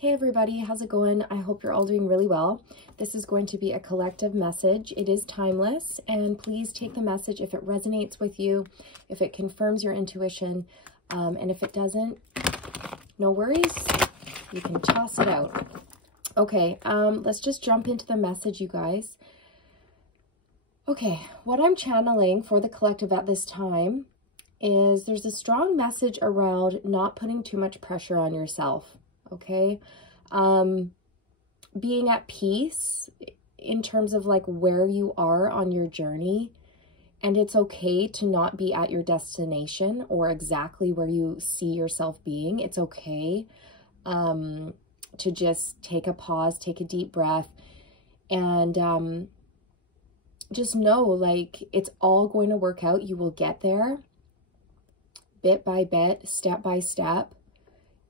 Hey everybody, how's it going? I hope you're all doing really well. This is going to be a collective message. It is timeless, and please take the message if it resonates with you, if it confirms your intuition, and if it doesn't, no worries, you can toss it out. Okay, let's just jump into the message, you guys. Okay, what I'm channeling for the collective at this time is there's a strong message around not putting too much pressure on yourself. Okay, being at peace in terms of like where you are on your journey, and it's okay to not be at your destination or exactly where you see yourself being. It's okay to just take a pause, take a deep breath, and just know like it's all going to work out. You will get there bit by bit, step by step.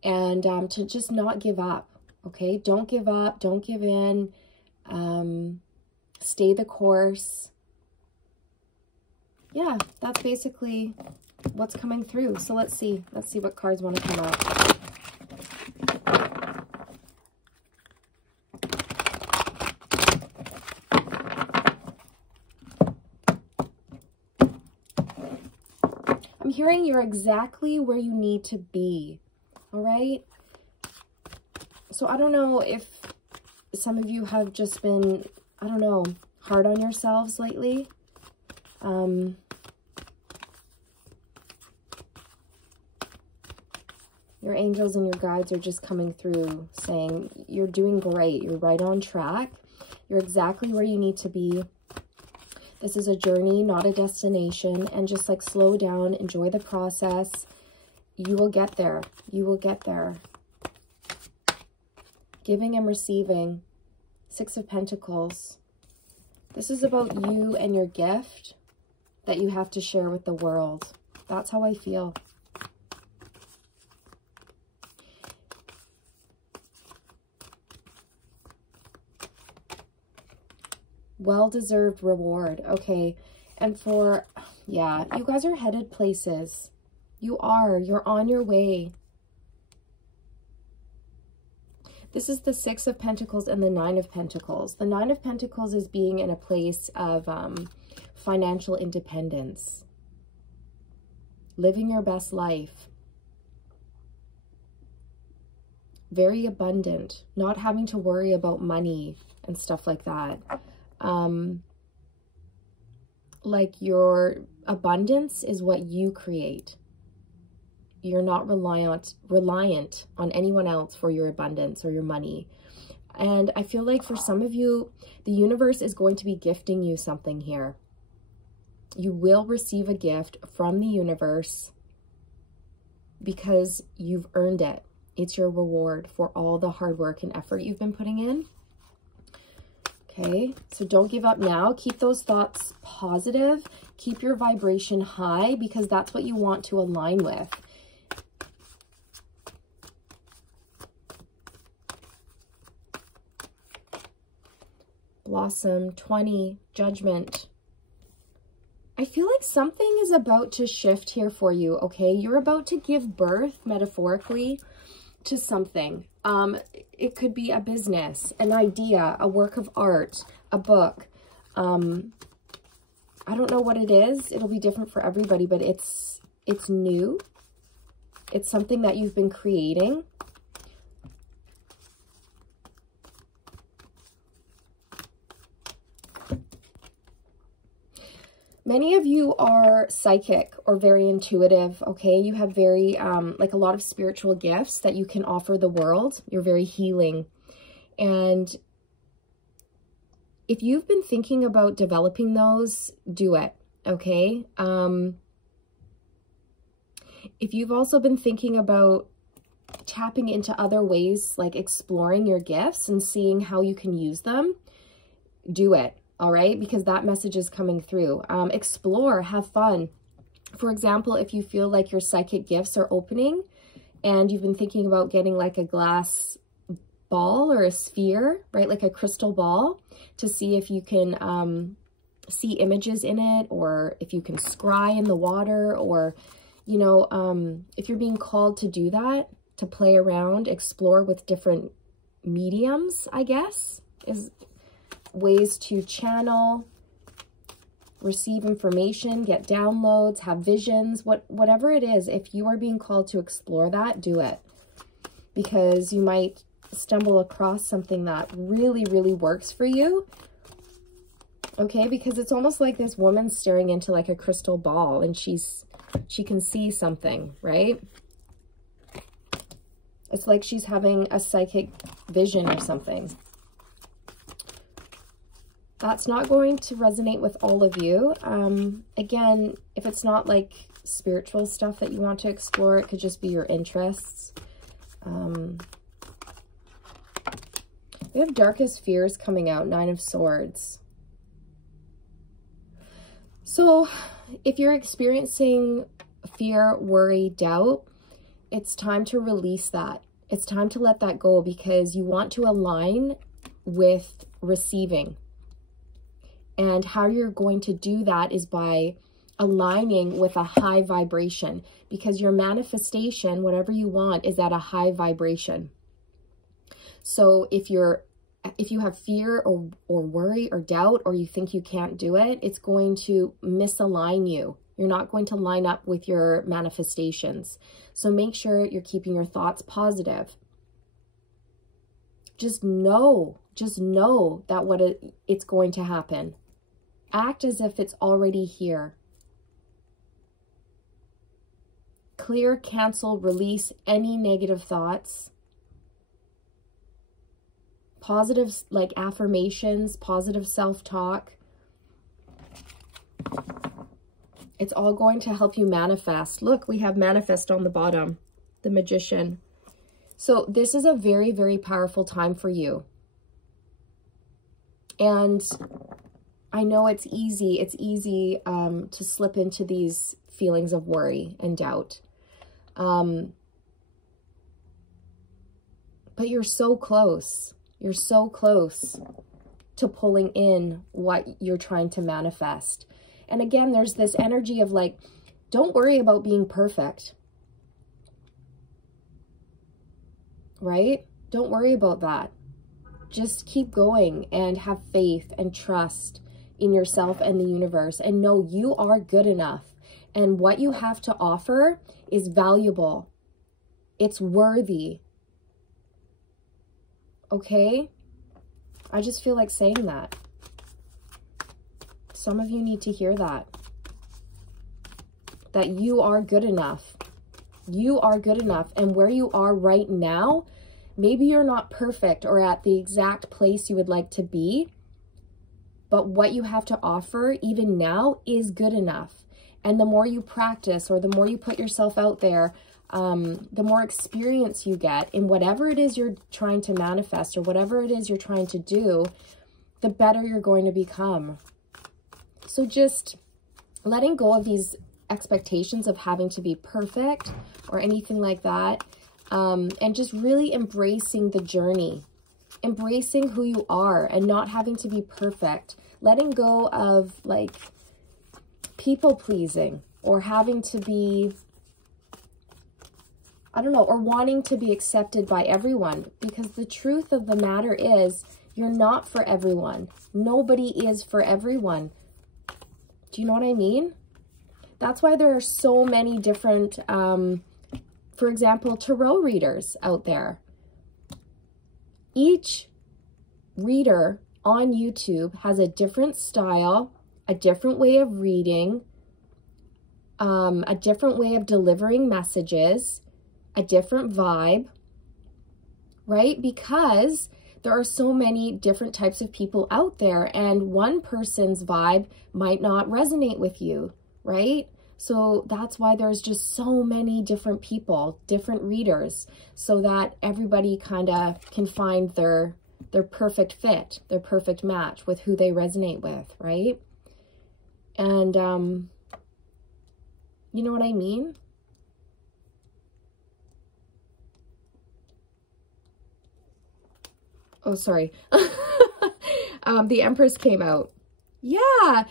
And to just not give up, okay? Don't give up, don't give in, stay the course. Yeah, that's basically what's coming through. So let's see what cards want to come out. I'm hearing you're exactly where you need to be. All right. So I don't know if some of you have just been, I don't know, hard on yourselves lately. Your angels and your guides are just coming through saying you're doing great. You're right on track. You're exactly where you need to be. This is a journey, not a destination. And just like slow down, enjoy the process. You will get there. You will get there. Giving and receiving. 6 of Pentacles. This is about you and your gift that you have to share with the world. That's how I feel. Well-deserved reward. Okay. And for, yeah, you guys are headed places. You're on your way. This is the 6 of Pentacles and the 9 of Pentacles. The 9 of Pentacles is being in a place of financial independence. Living your best life. Very abundant. Not having to worry about money and stuff like that. Like your abundance is what you create. You're not reliant on anyone else for your abundance or your money. And I feel like for some of you, the universe is going to be gifting you something here. You will receive a gift from the universe because you've earned it. It's your reward for all the hard work and effort you've been putting in. Okay, so don't give up now. Keep those thoughts positive. Keep your vibration high because that's what you want to align with. Blossom, 20, Judgment. I feel like something is about to shift here for you, okay? You're about to give birth, metaphorically, to something. It could be a business, an idea, a work of art, a book. I don't know what it is. It'll be different for everybody, but it's new. It's something that you've been creating. Many of you are psychic or very intuitive, okay? You have very, like a lot of spiritual gifts that you can offer the world. You're very healing. And if you've been thinking about developing those, do it, okay? If you've also been thinking about tapping into other ways, like exploring your gifts and seeing how you can use them, do it. All right, because that message is coming through. Explore, have fun. For example, if you feel like your psychic gifts are opening and you've been thinking about getting like a glass ball or a sphere, right? Like a crystal ball to see if you can see images in it, or if you can scry in the water, or, you know, if you're being called to do that, to play around, explore with different mediums, I guess, is ways to channel, receive information, get downloads, have visions, whatever it is. If you are being called to explore that, do it, because you might stumble across something that really, really works for you. Okay, because it's almost like this woman staring into like a crystal ball, and she can see something, right? It's like she's having a psychic vision or something. That's not going to resonate with all of you. Again, if it's not like spiritual stuff that you want to explore, it could just be your interests. We have darkest fears coming out, 9 of Swords. So if you're experiencing fear, worry, doubt, it's time to release that. It's time to let that go, because you want to align with receiving. And how you're going to do that is by aligning with a high vibration, because your manifestation, whatever you want, is at a high vibration. So if you have fear or worry or doubt, or you think you can't do it, it's going to misalign you. You're not going to line up with your manifestations. So make sure you're keeping your thoughts positive. Just know that it's going to happen. Act as if it's already here. Clear, cancel, release any negative thoughts. Positive, like affirmations, positive self-talk. It's all going to help you manifest. Look, we have manifest on the bottom, the Magician. So this is a very, very powerful time for you. And I know it's easy to slip into these feelings of worry and doubt. But you're so close. You're so close to pulling in what you're trying to manifest. And again, there's this energy of like, don't worry about being perfect. Right? Don't worry about that. Just keep going and have faith and trust in yourself and the universe, and know you are good enough. And what you have to offer is valuable. It's worthy. Okay? I just feel like saying that. Some of you need to hear that. That you are good enough. You are good enough. And where you are right now, maybe you're not perfect or at the exact place you would like to be, but what you have to offer even now is good enough. And the more you practice, or the more you put yourself out there, the more experience you get in whatever it is you're trying to manifest, or whatever it is you're trying to do, the better you're going to become. So just letting go of these expectations of having to be perfect or anything like that, and just really embracing the journey, embracing who you are and not having to be perfect, letting go of like people pleasing or having to be, I don't know, or wanting to be accepted by everyone, because the truth of the matter is you're not for everyone. Nobody is for everyone. Do you know what I mean? That's why there are so many different, for example, tarot readers out there. Each reader on YouTube has a different style, a different way of reading, a different way of delivering messages, a different vibe, right? Because there are so many different types of people out there, and one person's vibe might not resonate with you, right? So that's why there's just so many different people, different readers, so that everybody kind of can find their perfect fit, their perfect match with who they resonate with, right? And you know what I mean? Oh, sorry. The Empress came out. Yeah,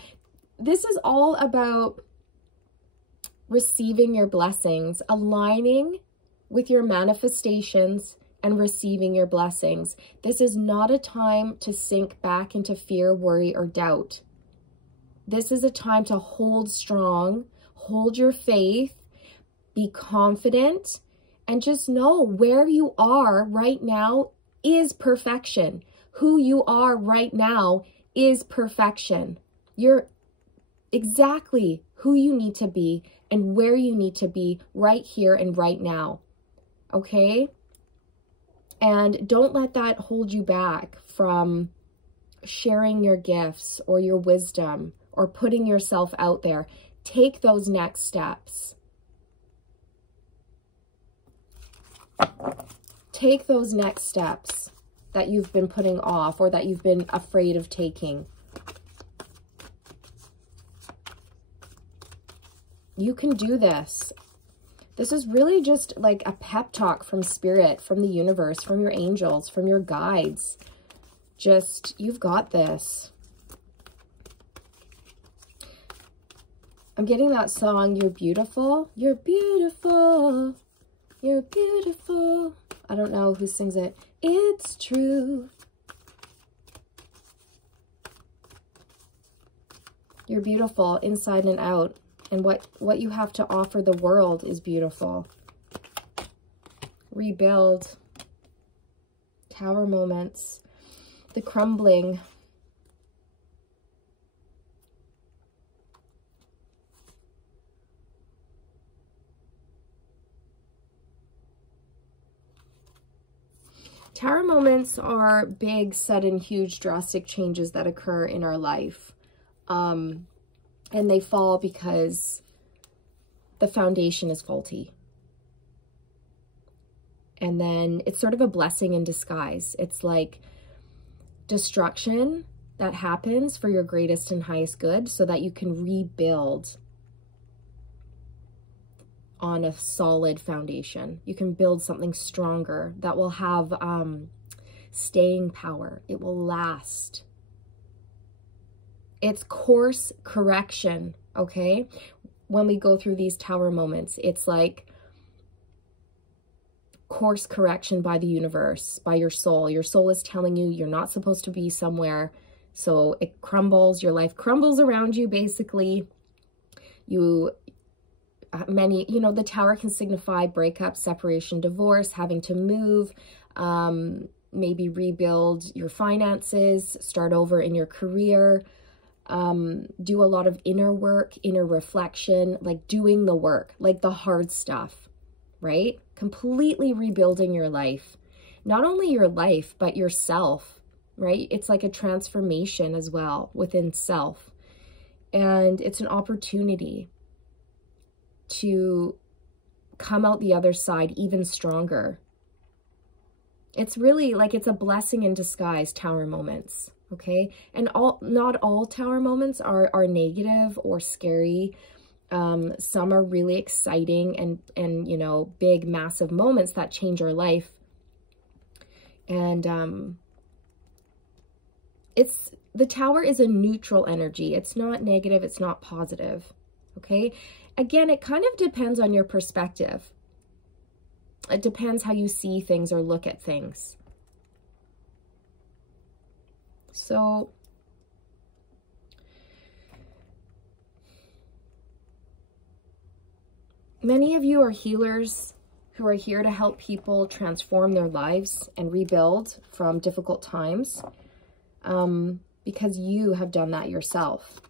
this is all about receiving your blessings, aligning with your manifestations and receiving your blessings. This is not a time to sink back into fear, worry, or doubt. This is a time to hold strong, hold your faith, be confident, and just know where you are right now is perfection. Who you are right now is perfection. You're exactly who you need to be and where you need to be right here and right now. Okay? And don't let that hold you back from sharing your gifts or your wisdom or putting yourself out there. Take those next steps. Take those next steps that you've been putting off or that you've been afraid of taking. You can do this. This is really just like a pep talk from spirit, from the universe, from your angels, from your guides. Just, you've got this. I'm getting that song, You're Beautiful. You're beautiful. You're beautiful. I don't know who sings it. It's true. You're beautiful inside and out. And what you have to offer the world is beautiful. Rebuild. Tower moments. The crumbling. Tower moments are big, sudden, huge, drastic changes that occur in our life. And they fall because the foundation is faulty. And then it's sort of a blessing in disguise. It's like destruction that happens for your greatest and highest good so that you can rebuild on a solid foundation. You can build something stronger that will have staying power. It will last. It's course correction, okay? When we go through these tower moments, it's like course correction by the universe, by your soul. Your soul is telling you you're not supposed to be somewhere. So it crumbles, your life crumbles around you, basically. The tower can signify breakup, separation, divorce, having to move, maybe rebuild your finances, start over in your career, do a lot of inner work, inner reflection, like doing the work, like the hard stuff, right? Completely rebuilding your life. Not only your life, but yourself, right? It's like a transformation as well within self. And it's an opportunity to come out the other side even stronger. It's really like it's a blessing in disguise, tower moments. Okay, and not all tower moments are negative or scary. Some are really exciting and big, massive moments that change our life. And the tower is a neutral energy. It's not negative. It's not positive. Okay, again, it kind of depends on your perspective. It depends how you see things or look at things. So many of you are healers who are here to help people transform their lives and rebuild from difficult times, because you have done that yourself.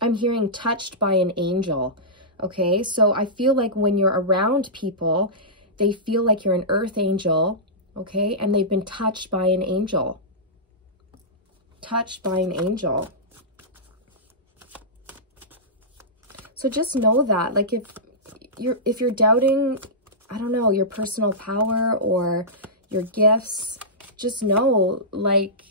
I'm hearing touched by an angel. Okay, so I feel like when you're around people, they feel like you're an earth angel, okay? And they've been touched by an angel. Touched by an angel. So just know that, like if you're doubting, I don't know, your personal power or your gifts, just know like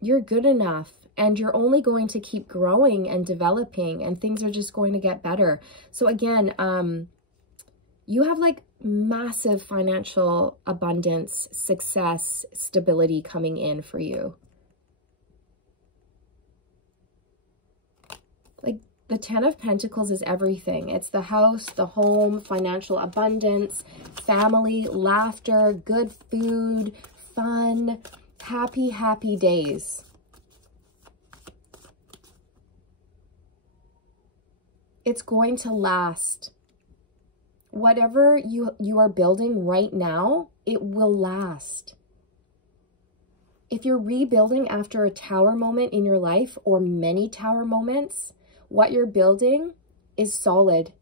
you're good enough. And you're only going to keep growing and developing, and things are just going to get better. So again, you have like massive financial abundance, success, stability coming in for you. Like the 10 of Pentacles is everything. It's the house, the home, financial abundance, family, laughter, good food, fun, happy, happy days. It's going to last. Whatever you are building right now, it will last. If you're rebuilding after a tower moment in your life or many tower moments, what you're building is solid.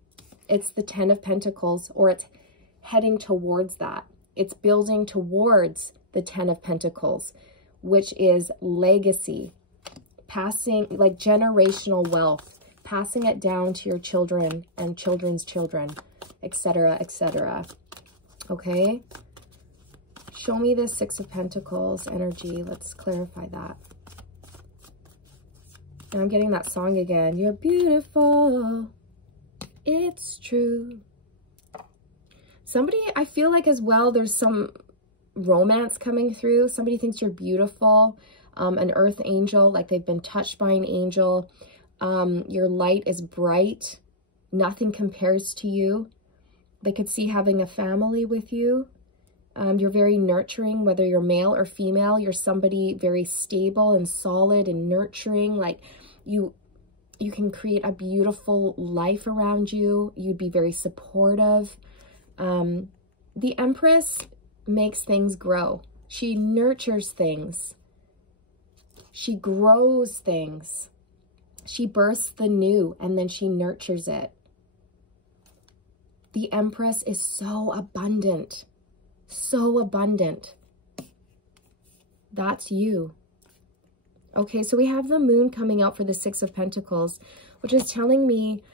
It's the 10 of Pentacles, or it's heading towards that. It's building towards the 10 of Pentacles, which is legacy, passing, like generational wealth, passing it down to your children and children's children, etc., etc. Okay? Show me the 6 of Pentacles energy. Let's clarify that. And I'm getting that song again. You're beautiful. It's true. Somebody, I feel like as well, there's some romance coming through. Somebody thinks you're beautiful. An earth angel, like they've been touched by an angel. Your light is bright. Nothing compares to you. They could see having a family with you. You're very nurturing, whether you're male or female. You're somebody very stable and solid and nurturing. Like you can create a beautiful life around you. You'd be very supportive. The Empress makes things grow. She nurtures things. She grows things. She births the new and then she nurtures it. The Empress is so abundant. So abundant. That's you. Okay, so we have the moon coming out for the 6 of Pentacles, which is telling me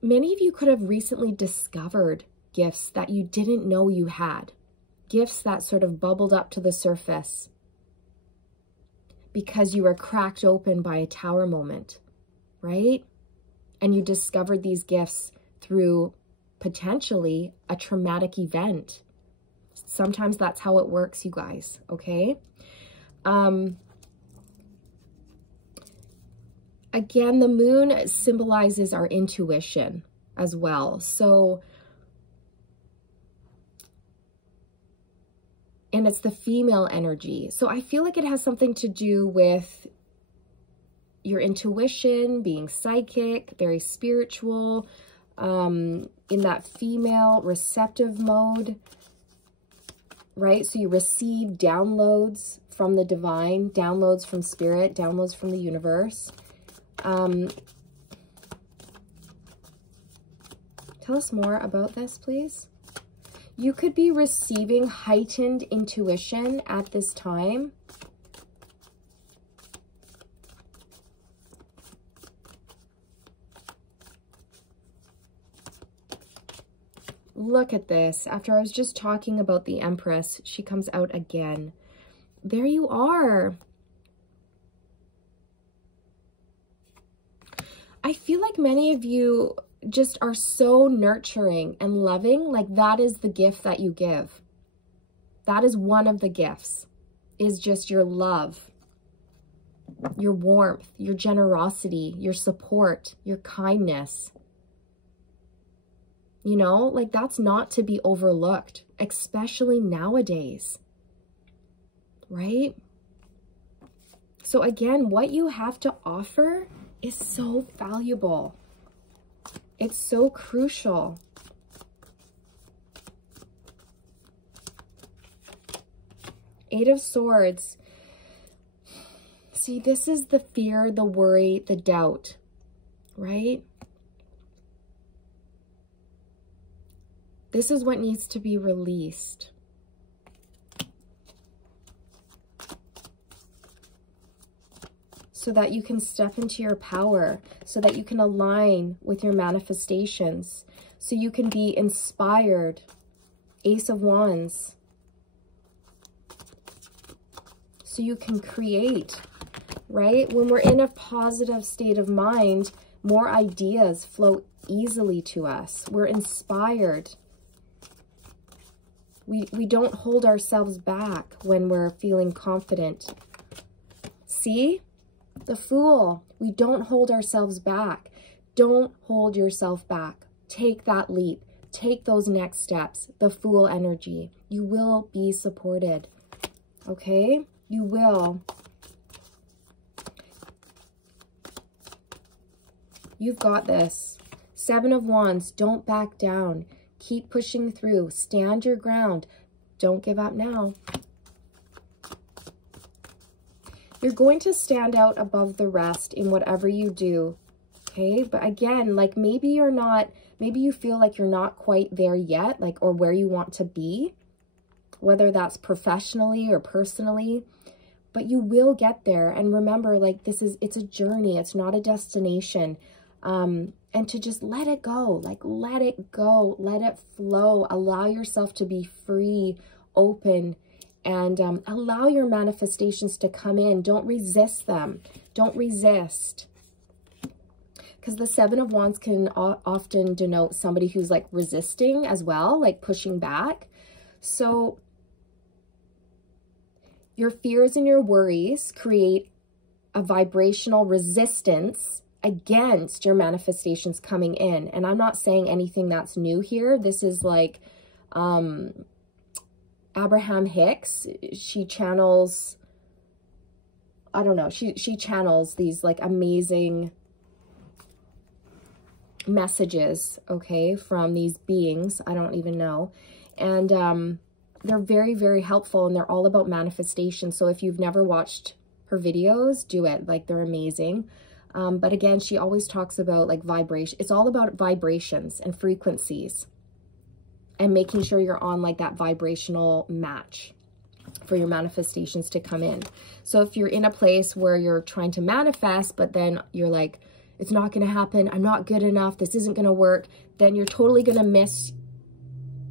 many of you could have recently discovered gifts that you didn't know you had. Gifts that sort of bubbled up to the surface because you were cracked open by a tower moment, right? And you discovered these gifts through potentially a traumatic event. Sometimes that's how it works, you guys, okay? Again, the moon symbolizes our intuition as well. So, and it's the female energy. So I feel like it has something to do with your intuition, being psychic, very spiritual, in that female receptive mode, right? So you receive downloads from the divine, downloads from spirit, downloads from the universe. Tell us more about this, please. You could be receiving heightened intuition at this time. Look at this. After I was just talking about the Empress, she comes out again. There you are. I feel like many of you just are so nurturing and loving. Like that is the gift that you give. That is one of the gifts, is just your love, your warmth, your generosity, your support, your kindness. You know, like that's not to be overlooked, especially nowadays, right? So again, what you have to offer is so valuable. It's so crucial. Eight of Swords. See, this is the fear, the worry, the doubt, right? This is what needs to be released. So that you can step into your power, so that you can align with your manifestations, so you can be inspired. Ace of Wands. So you can create, right? When we're in a positive state of mind, more ideas flow easily to us. We're inspired. We don't hold ourselves back when we're feeling confident. See? The Fool. We don't hold ourselves back. Don't hold yourself back. Take that leap. Take those next steps. The Fool energy. You will be supported. Okay? You will. You've got this. Seven of Wands. Don't back down. Keep pushing through. Stand your ground. Don't give up now. You're going to stand out above the rest in whatever you do. Okay? But again, like maybe you're not, maybe you feel like you're not quite there yet, like, or where you want to be, whether that's professionally or personally, but you will get there. And remember, like, it's a journey. It's not a destination. And to just let it go, like, let it go, let it flow, allow yourself to be free, open, and allow your manifestations to come in. Don't resist them. Don't resist. Because the Seven of Wands can often denote somebody who's like resisting as well, like pushing back. So your fears and your worries create a vibrational resistance against your manifestations coming in. And I'm not saying anything that's new here. This is like Abraham Hicks. She channels, I don't know, she channels these like amazing messages, okay, from these beings. I don't even know. And they're very, very helpful, and they're all about manifestation. So if you've never watched her videos, do it. Like, they're amazing. But again, she always talks about like vibration. It's all about vibrations and frequencies and making sure you're on like that vibrational match for your manifestations to come in. So if you're in a place where you're trying to manifest, but then you're like, it's not going to happen, I'm not good enough, this isn't going to work, then you're totally going to miss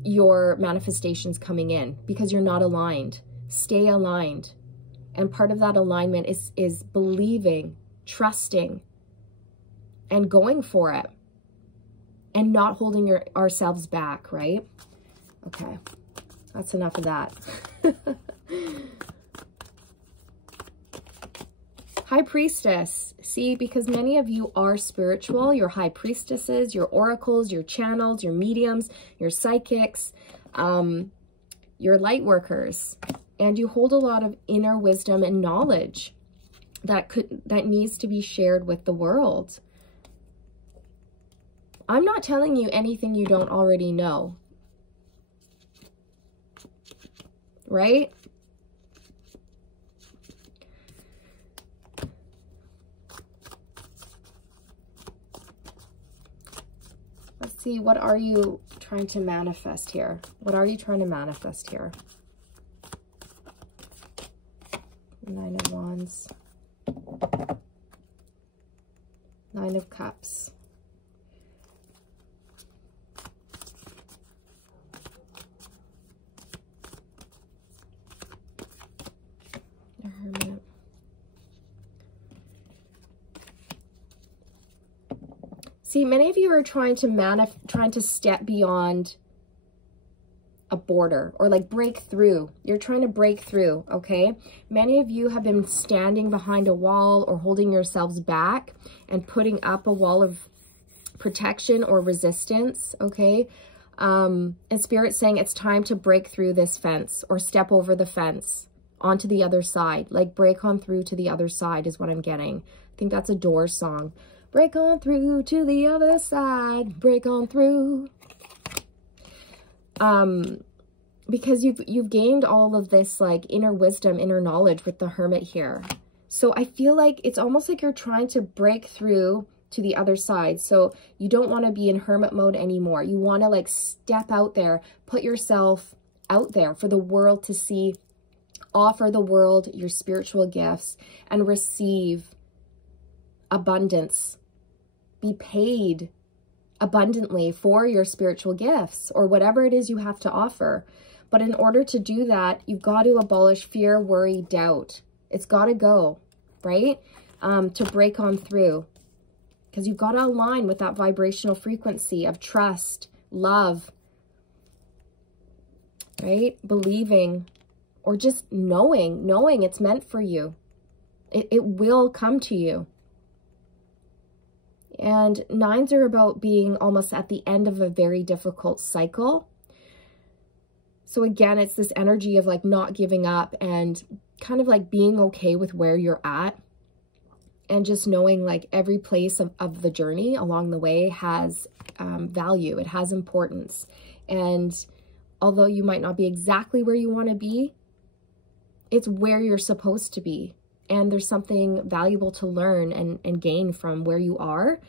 your manifestations coming in because you're not aligned. Stay aligned. And part of that alignment is believing, trusting, and going for it, and not holding ourselves back, right? Okay, that's enough of that. High Priestess. See, because many of you are spiritual, you're high priestesses, you're oracles, you're channels, you're mediums, you're psychics, you're light workers, and you hold a lot of inner wisdom and knowledge that needs to be shared with the world. I'm not telling you anything you don't already know, right? Let's see, what are you trying to manifest here? What are you trying to manifest here? Nine of Wands. Nine of Cups. The Hermit. See, many of you are trying to step beyond a border, or like break through. You're trying to break through, okay? Many of you have been standing behind a wall or holding yourselves back and putting up a wall of protection or resistance, okay? And Spirit's saying it's time to break through this fence, or step over the fence onto the other side. Like, break on through to the other side is what I'm getting. I think that's a Doors song. Break on through to the other side, break on through. Because you've gained all of this like inner wisdom, inner knowledge with the Hermit here. So I feel like it's almost like you're trying to break through to the other side. So you don't want to be in hermit mode anymore. You want to like step out there, put yourself out there for the world to see, offer the world your spiritual gifts, and receive abundance. Be paid abundantly for your spiritual gifts or whatever it is you have to offer. But in order to do that, you've got to abolish fear, worry, doubt. It's got to go, right? To break on through. Because you've got to align with that vibrational frequency of trust, love, right? Believing, or just knowing it's meant for you. It will come to you. And 9s are about being almost at the end of a very difficult cycle. So again, it's this energy of like not giving up and kind of like being okay with where you're at. And just knowing like every place of the journey along the way has value. It has importance. And although you might not be exactly where you want to be, it's where you're supposed to be. And there's something valuable to learn and gain from where you are.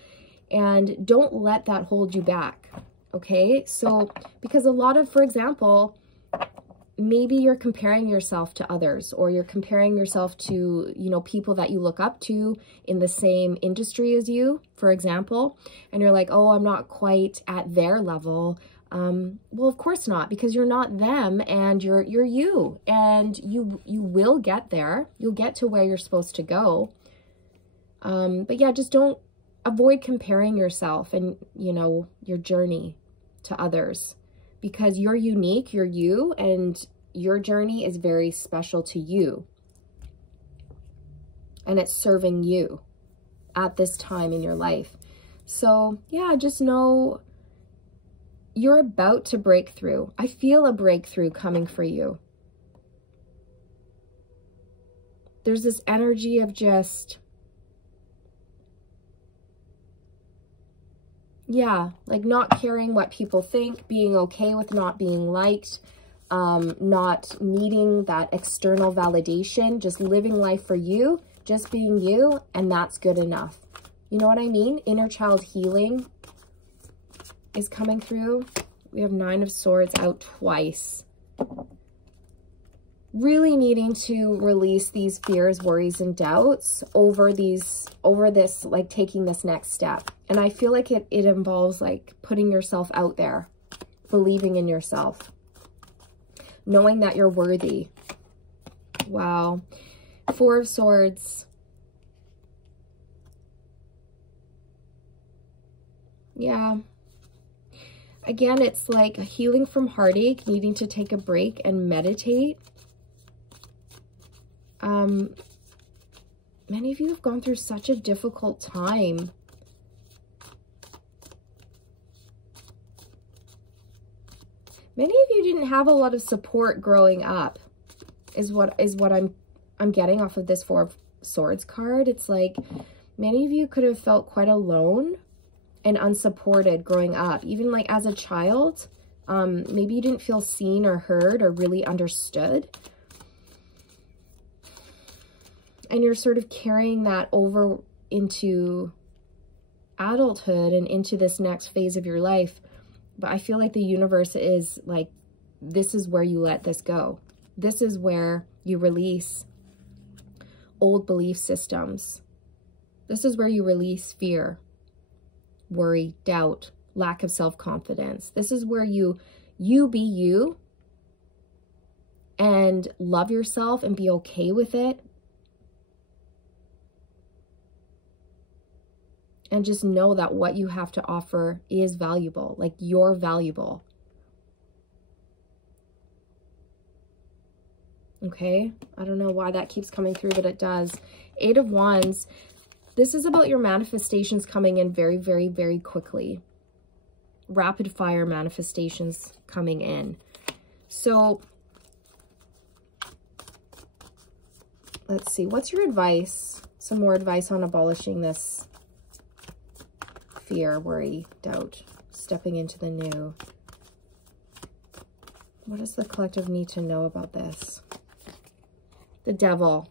And don't let that hold you back. Okay? So, because a lot of, for example, maybe you're comparing yourself to others, or you're comparing yourself to, you know, people that you look up to in the same industry as you, for example, and you're like, oh, I'm not quite at their level. Well, of course not, because you're not them, and you're you, and you will get there. You'll get to where you're supposed to go. But yeah, just don't avoid comparing yourself and, you know, your journey to others. Because you're unique, you're you, and your journey is very special to you. And it's serving you at this time in your life. So yeah, just know you're about to break through. I feel a breakthrough coming for you. There's this energy of just, yeah, like not caring what people think, being okay with not being liked, not needing that external validation, just living life for you, just being you, and that's good enough. You know what I mean? Inner child healing is coming through. We have 9 of Swords out twice. Really needing to release these fears, worries, and doubts over this, like taking this next step. And I feel like it involves like putting yourself out there, believing in yourself, knowing that you're worthy. Wow. 4 of Swords. Yeah. Again, it's like healing from heartache, needing to take a break and meditate. Many of you have gone through such a difficult time. Many of you didn't have a lot of support growing up, is what I'm getting off of this 4 of Swords card. It's like many of you could have felt quite alone and unsupported growing up. Even like as a child, maybe you didn't feel seen or heard or really understood. And you're sort of carrying that over into adulthood and into this next phase of your life. But I feel like the universe is like, this is where you let this go. This is where you release old belief systems. This is where you release fear, worry, doubt, lack of self-confidence. This is where you be you and love yourself and be okay with it. And just know that what you have to offer is valuable. Like, you're valuable. Okay? I don't know why that keeps coming through, but it does. 8 of Wands. This is about your manifestations coming in very, very, very quickly. Rapid fire manifestations coming in. So, let's see. What's your advice? Some more advice on abolishing this fear, worry, doubt, stepping into the new. What does the collective need to know about this? The Devil.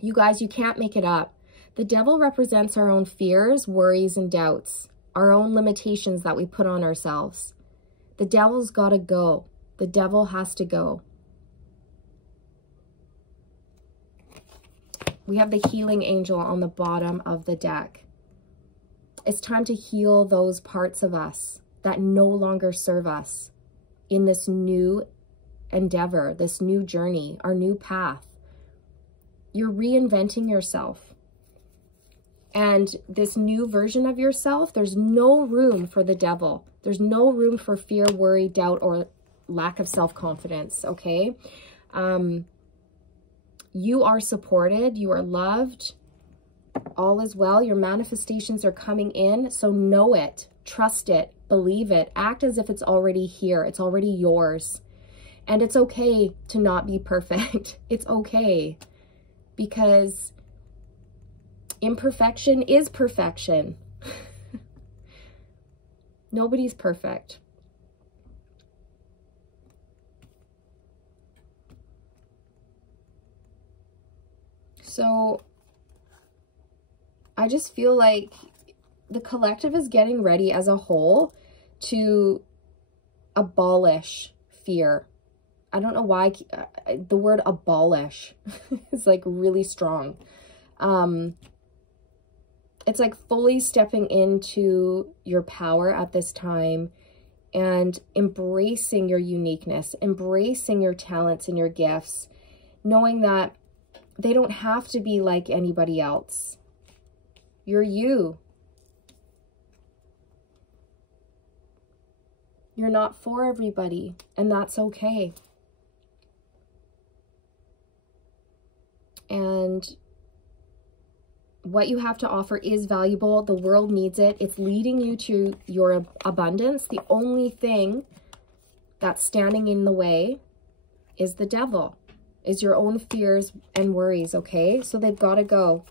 You guys, you can't make it up. The Devil represents our own fears, worries, and doubts, our own limitations that we put on ourselves. The Devil's got to go. The Devil has to go. We have the Healing Angel on the bottom of the deck. It's time to heal those parts of us that no longer serve us in this new endeavor, this new journey, our new path. You're reinventing yourself. And this new version of yourself, there's no room for the devil. There's no room for fear, worry, doubt, or lack of self-confidence, okay? You are supported. You are loved. all is well. Your manifestations are coming in. So know it, trust it, believe it, act as if it's already here. It's already yours. And it's okay to not be perfect. It's okay, because imperfection is perfection. Nobody's perfect. So I just feel like the collective is getting ready as a whole to abolish fear. I don't know why the word abolish is like really strong. It's like fully stepping into your power at this time and embracing your uniqueness, embracing your talents and your gifts, knowing that they don't have to be like anybody else. You're you. You're not for everybody, and that's okay. And what you have to offer is valuable. The world needs it. It's leading you to your abundance. The only thing that's standing in the way is the devil, is your own fears and worries, okay? So they've got to go.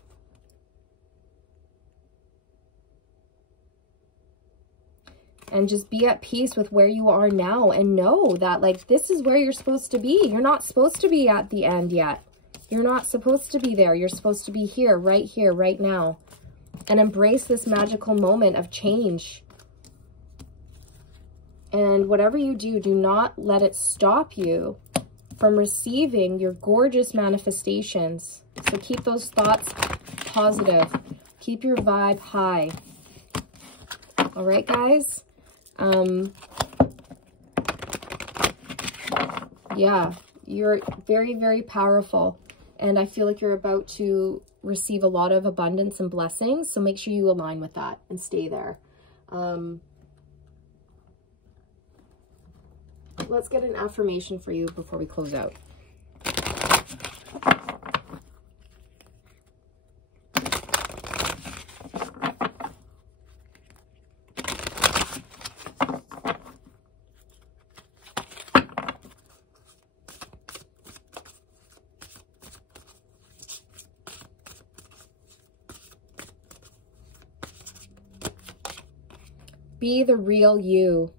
And just be at peace with where you are now and know that, like, this is where you're supposed to be. You're not supposed to be at the end yet. You're not supposed to be there. You're supposed to be here, right now. And embrace this magical moment of change. And whatever you do, do not let it stop you from receiving your gorgeous manifestations. So keep those thoughts positive. Keep your vibe high. All right, guys? Yeah, you're very, very powerful. And I feel like you're about to receive a lot of abundance and blessings. So make sure you align with that and stay there. Let's get an affirmation for you before we close out. Be the real you.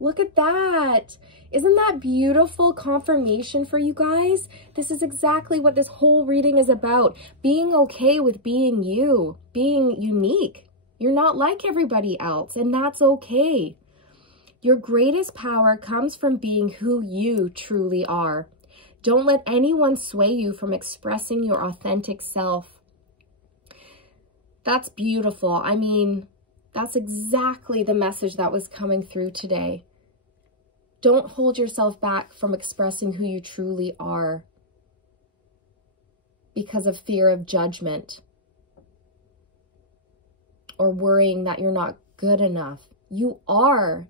Look at that. Isn't that beautiful confirmation for you guys? This is exactly what this whole reading is about. Being okay with being you, being unique. You're not like everybody else, and that's okay. Your greatest power comes from being who you truly are. Don't let anyone sway you from expressing your authentic self. That's beautiful. I mean, that's exactly the message that was coming through today. Don't hold yourself back from expressing who you truly are because of fear of judgment or worrying that you're not good enough. You are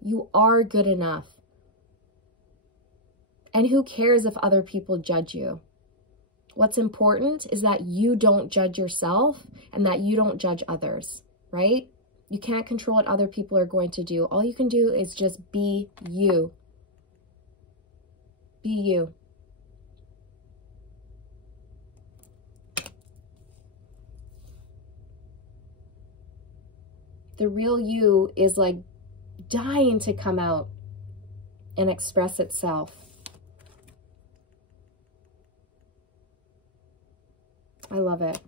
good enough. And who cares if other people judge you? What's important is that you don't judge yourself and that you don't judge others, right? You can't control what other people are going to do. All you can do is just be you. Be you. The real you is like dying to come out and express itself. I love it.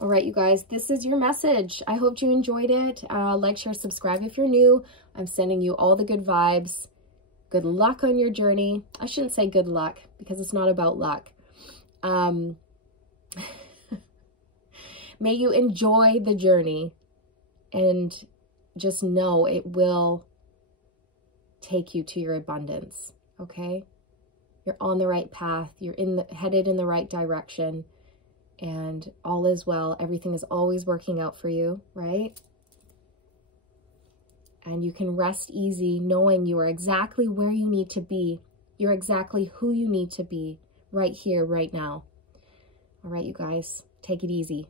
All right, you guys, this is your message. I hope you enjoyed it. Like, share, subscribe if you're new. I'm sending you all the good vibes. Good luck on your journey. I shouldn't say good luck because it's not about luck. May you enjoy the journey and just know it will take you to your abundance, okay? You're on the right path. You're headed in the right direction. And all is well. Everything is always working out for you, right? And you can rest easy knowing you are exactly where you need to be. You're exactly who you need to be right here, right now. All right, you guys, take it easy.